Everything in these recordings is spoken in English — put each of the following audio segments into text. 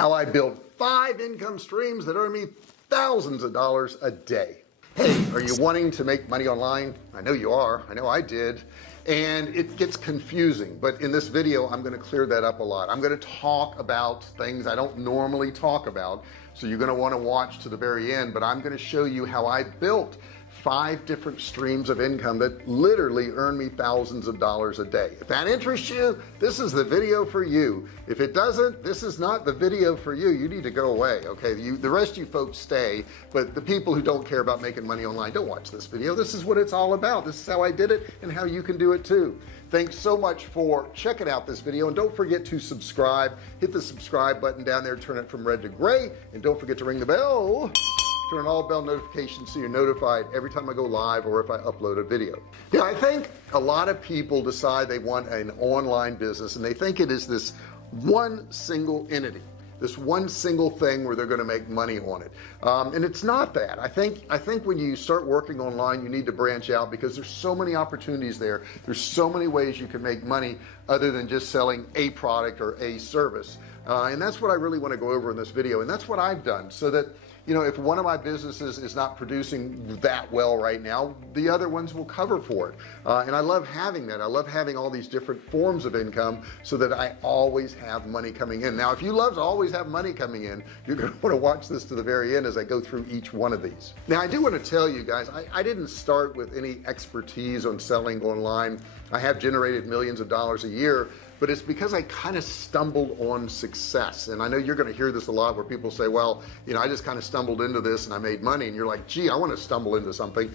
how I built 5 income streams that earn me thousands of dollars a day. Hey, are you wanting to make money online? I know you are. I know I did. And it gets confusing, but in this video I'm going to clear that up a lot. I'm going to talk about things I don't normally talk about, so you're going to want to watch to the very end. But I'm going to show you how I built 5 different streams of income that literally earn me thousands of dollars a day. If that interests you, this is the video for you. If it doesn't, this is not the video for you. You need to go away. Okay, the rest of you folks stay, but the people who don't care about making money online, don't watch this video. This is what it's all about. This is how I did it and how you can do it too. Thanks so much for checking out this video, and don't forget to subscribe. Hit the subscribe button down there, turn it from red to gray, and don't forget to ring the bell. Turn on all bell notifications so you're notified every time I go live or if I upload a video. Yeah, I think a lot of people decide they want an online business and they think it is this one single entity, this one single thing where they're going to make money on it, and it's not that. I think when you start working online, you need to branch out, because there's so many opportunities there. There's so many ways you can make money other than just selling a product or a service, and that's what I really want to go over in this video, and that's what I've done, so that if one of my businesses is not producing that well right now, the other ones will cover for it, and I love having that. I love having all these different forms of income so that I always have money coming in. Now, if you love to always have money coming in, you're going to want to watch this to the very end as I go through each one of these. Now, I do want to tell you guys, I didn't start with any expertise on selling online. I have generated millions of dollars a year, but it's because I kind of stumbled on success. And I know you're going to hear this a lot, where people say, well, I just kind of stumbled into this and I made money, and you're like, gee, I want to stumble into something.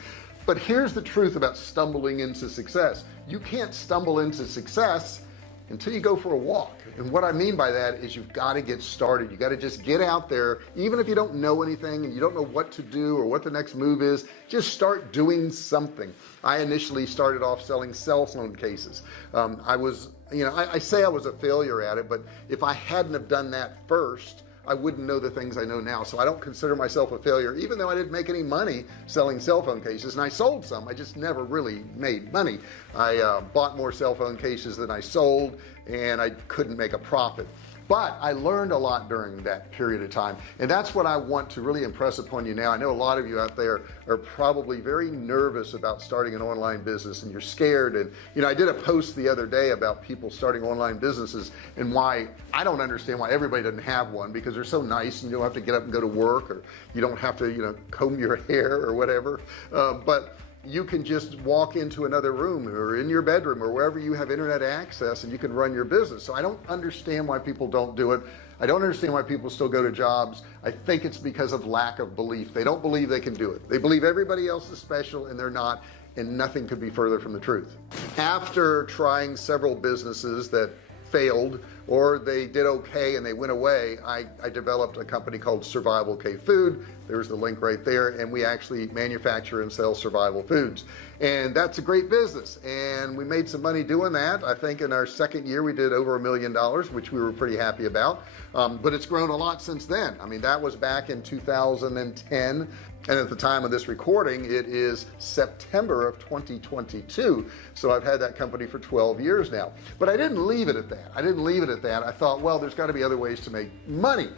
But here's the truth about stumbling into success. You can't stumble into success until you go for a walk. And what I mean by that is you've got to get started. You got to just get out there, even if you don't know anything and you don't know what to do or what the next move is. Just start doing something. I initially started off selling cell phone cases. I say I was a failure at it, but if I hadn't have done that first, I wouldn't know the things I know now. So I don't consider myself a failure, even though I didn't make any money selling cell phone cases. And I sold some, I just never really made money. I bought more cell phone cases than I sold, and I couldn't make a profit. But I learned a lot during that period of time, and that's what I want to really impress upon you now. I know a lot of you out there are probably very nervous about starting an online business, and you're scared. And I did a post the other day about people starting online businesses and why I don't understand why everybody doesn't have one, because they're so nice and you don't have to get up and go to work, or you don't have to comb your hair or whatever, but you can just walk into another room or in your bedroom or wherever you have internet access, and you can run your business. So I don't understand why people don't do it. I don't understand why people still go to jobs. I think it's because of lack of belief. They don't believe they can do it. They believe everybody else is special and they're not, and nothing could be further from the truth. After trying several businesses that failed, or they did okay and they went away, I developed a company called Survival K Food. There's the link right there, and we actually manufacture and sell survival foods, and that's a great business, and we made some money doing that. I think in our second year we did over $1 million, which we were pretty happy about, but it's grown a lot since then. I mean, that was back in 2010, and at the time of this recording it is September of 2022, so I've had that company for 12 years now. But I didn't leave it at that. I thought, well, there's got to be other ways to make money.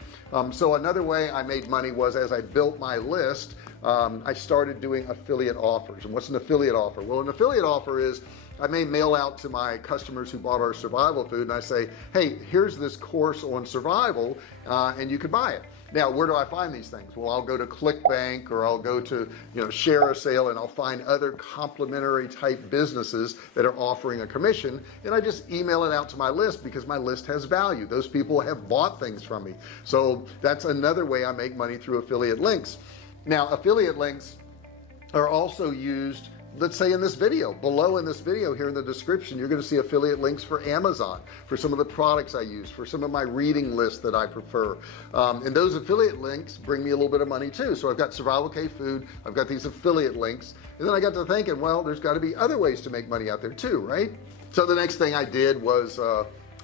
So another way I made money was, as I built my list, I started doing affiliate offers. And what's an affiliate offer? Well, an affiliate offer is, I may mail out to my customers who bought our survival food, and I say, hey, here's this course on survival, and you could buy it. Now, where do I find these things? Well, I'll go to ClickBank, or I'll go to Share a Sale, and I'll find other complementary type businesses that are offering a commission, and I just email it out to my list, because my list has value. Those people have bought things from me. So that's another way I make money, through affiliate links. Now, affiliate links are also used, let's say in this video, below in this video here in the description, you're going to see affiliate links for Amazon, for some of the products I use, for some of my reading lists that I prefer, and those affiliate links bring me a little bit of money too. So I've got Survival K Food, I've got these affiliate links, and then I got to thinking, well, there's got to be other ways to make money out there too, right? So the next thing I did was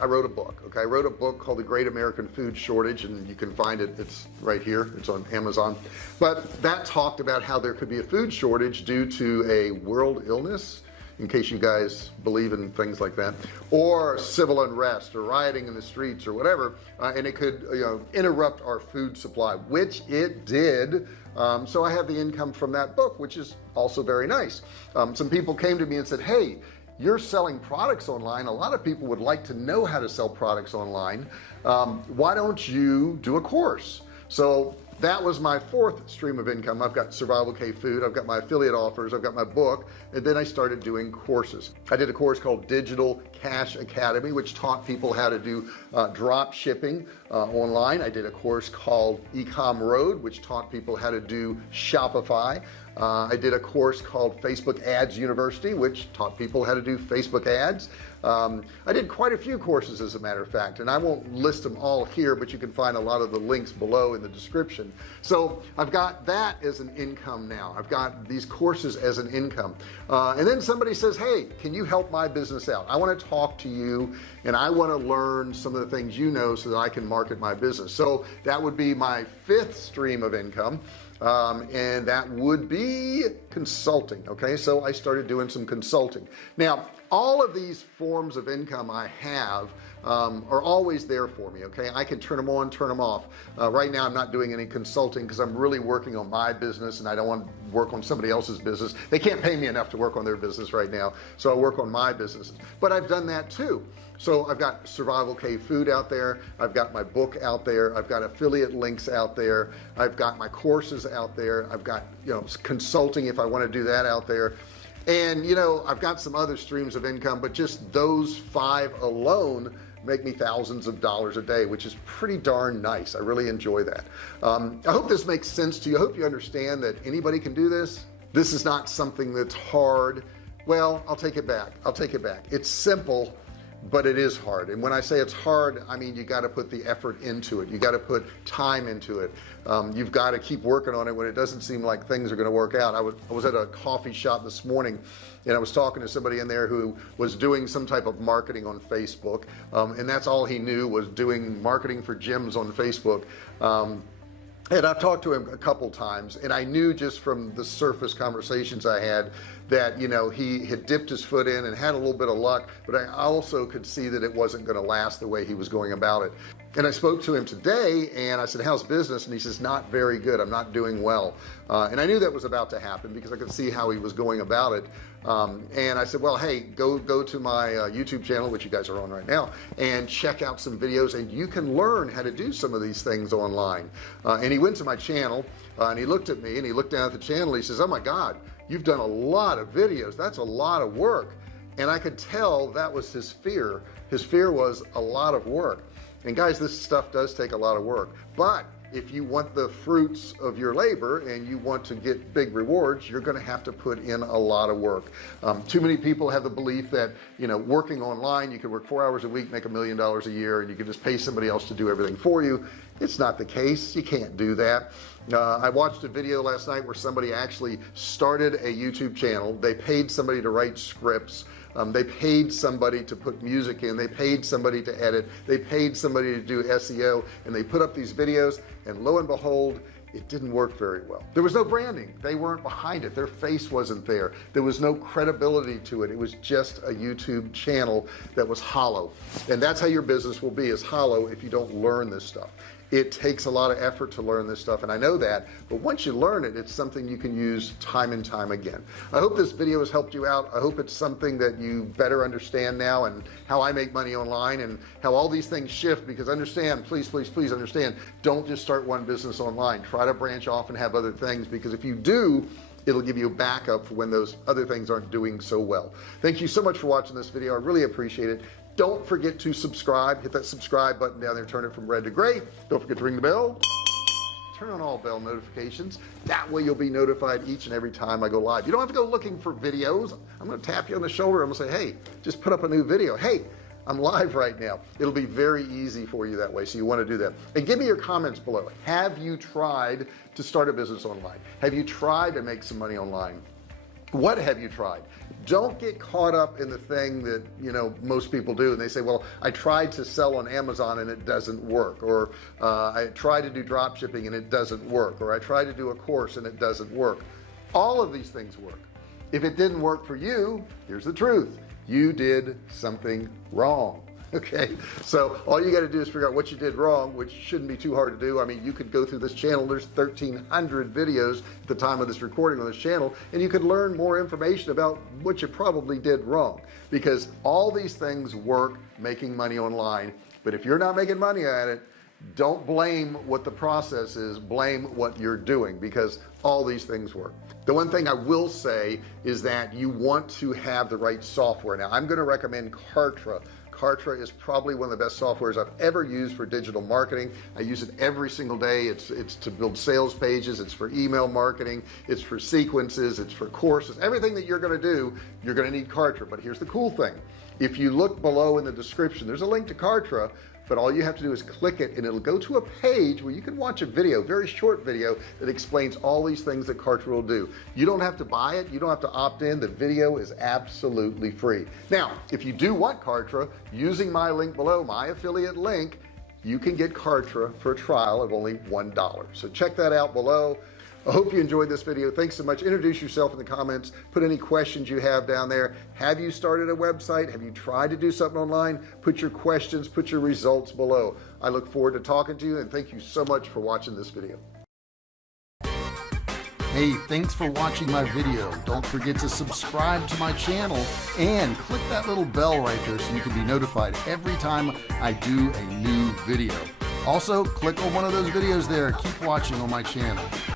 I wrote a book. Okay, I wrote a book called The Great American Food Shortage, and you can find it. It's right here. It's on Amazon. But that talked about how there could be a food shortage due to a world illness, in case you guys believe in things like that, or civil unrest or rioting in the streets or whatever, and it could, interrupt our food supply, which it did. So I have the income from that book, which is also very nice. Some people came to me and said, hey, you're selling products online. A lot of people would like to know how to sell products online. Why don't you do a course? So that was my fourth stream of income. I've got Survival Cave Food, I've got my affiliate offers, I've got my book, and then I started doing courses. I did a course called Digital Cash Academy, which taught people how to do drop shipping online. I did a course called Ecom Road, which taught people how to do Shopify. I did a course called Facebook Ads University, which taught people how to do Facebook ads. I did quite a few courses, as a matter of fact, and I won't list them all here, but you can find a lot of the links below in the description. So I've got that as an income now. I've got these courses as an income. And then somebody says, hey, can you help my business out? I want to talk to you and I want to learn some of the things you know so that I can market my business. So that would be my fifth stream of income. And that would be consulting. Okay, so I started doing some consulting. Now, all of these forms of income I have are always there for me. Okay, I can turn them on, turn them off. Right now I'm not doing any consulting because I'm really working on my business and I don't want to work on somebody else's business. They can't pay me enough to work on their business right now, so I work on my businesses. But I've done that too. So I've got Survival Cave Food out there, I've got my book out there, I've got affiliate links out there, I've got my courses out there, I've got consulting if I want to do that out there. And I've got some other streams of income, but just those 5 alone make me thousands of dollars a day, which is pretty darn nice. I really enjoy that. I hope this makes sense to you. I hope you understand that anybody can do this. This is not something that's hard. Well, I'll take it back. It's simple, but it is hard. And when I say it's hard, I mean you got to put the effort into it. You got to put time into it. You've got to keep working on it when it doesn't seem like things are going to work out. I was at a coffee shop this morning and I was talking to somebody in there who was doing some type of marketing on Facebook, and that's all he knew was doing marketing for gyms on Facebook. And I've talked to him a couple times and I knew just from the surface conversations I had that he had dipped his foot in and had a little bit of luck, but I also could see that it wasn't going to last the way he was going about it. And I spoke to him today and I said, how's business? And he says, not very good. I'm not doing well. And I knew that was about to happen because I could see how he was going about it. And I said, well, hey, go to my YouTube channel, which you guys are on right now, and check out some videos and you can learn how to do some of these things online. And he went to my channel and he looked at me and he looked down at the channel. He says, oh my God, you've done a lot of videos. That's a lot of work. And I could tell that was his fear. His fear was a lot of work. And guys, this stuff does take a lot of work, but if you want the fruits of your labor and you want to get big rewards, you're going to have to put in a lot of work. Too many people have the belief that working online, you can work 4 hours a week, make $1 million a year, and you can just pay somebody else to do everything for you. It's not the case. You can't do that. I watched a video last night where somebody actually started a YouTube channel. They paid somebody to write scripts. They paid somebody to put music in, they paid somebody to edit, they paid somebody to do SEO, and they put up these videos, and lo and behold, it didn't work very well. There was no branding. They weren't behind it. Their face wasn't there. There was no credibility to it. It was just a YouTube channel that was hollow. And that's how your business will be, is hollow if you don't learn this stuff. It takes a lot of effort to learn this stuff, and I know that, but once you learn it, it's something you can use time and time again. I hope this video has helped you out. I hope it's something that you better understand now, and how I make money online and how all these things shift, because understand, please understand, don't just start one business online. Try to branch off and have other things, because if you do, it'll give you a backup for when those other things aren't doing so well. Thank you so much for watching this video. I really appreciate it. Don't forget to subscribe. Hit that subscribe button down there, turn it from red to gray. Don't forget to ring the bell. Turn on all bell notifications. That way you'll be notified each and every time I go live. You don't have to go looking for videos. I'm going to tap you on the shoulder. I'm going to say, hey, just put up a new video. Hey, I'm live right now. It'll be very easy for you that way, so you want to do that. And give me your comments below. Have you tried to start a business online? Have you tried to make some money online? What have you tried? Don't get caught up in the thing that most people do, and they say, well, I tried to sell on Amazon and it doesn't work, or I tried to do drop shipping and it doesn't work, or I tried to do a course and it doesn't work. All of these things work. if it didn't work for you, here's the truth: you did something wrong. Okay, so all you got to do is figure out what you did wrong, which shouldn't be too hard to do. I mean, you could go through this channel. There's 1,300 videos at the time of this recording on this channel, and you could learn more information about what you probably did wrong, because all these things work making money online. But if you're not making money at it, don't blame what the process is, blame what you're doing, because all these things work. The one thing I will say is that you want to have the right software. Now, I'm going to recommend Kartra. Kartra is probably one of the best softwares I've ever used for digital marketing. I use it every single day. It's to build sales pages, it's for email marketing, it's for sequences, it's for courses. Everything that you're going to do, you're going to need Kartra. But here's the cool thing: if you look below in the description, there's a link to Kartra, but all you have to do is click it and it'll go to a page where you can watch a video, very short video, that explains all these things that Kartra will do. You don't have to buy it, you don't have to opt in. The video is absolutely free. Now, if you do want Kartra, using my link below, my affiliate link, you can get Kartra for a trial of only $1. So check that out below. I hope you enjoyed this video. Thanks so much. Introduce yourself in the comments. Put any questions you have down there. Have you started a website? Have you tried to do something online? Put your questions, put your results below. I look forward to talking to you, and thank you so much for watching this video. Hey, thanks for watching my video. Don't forget to subscribe to my channel and click that little bell right there so you can be notified every time I do a new video. Also, click on one of those videos there. Keep watching on my channel.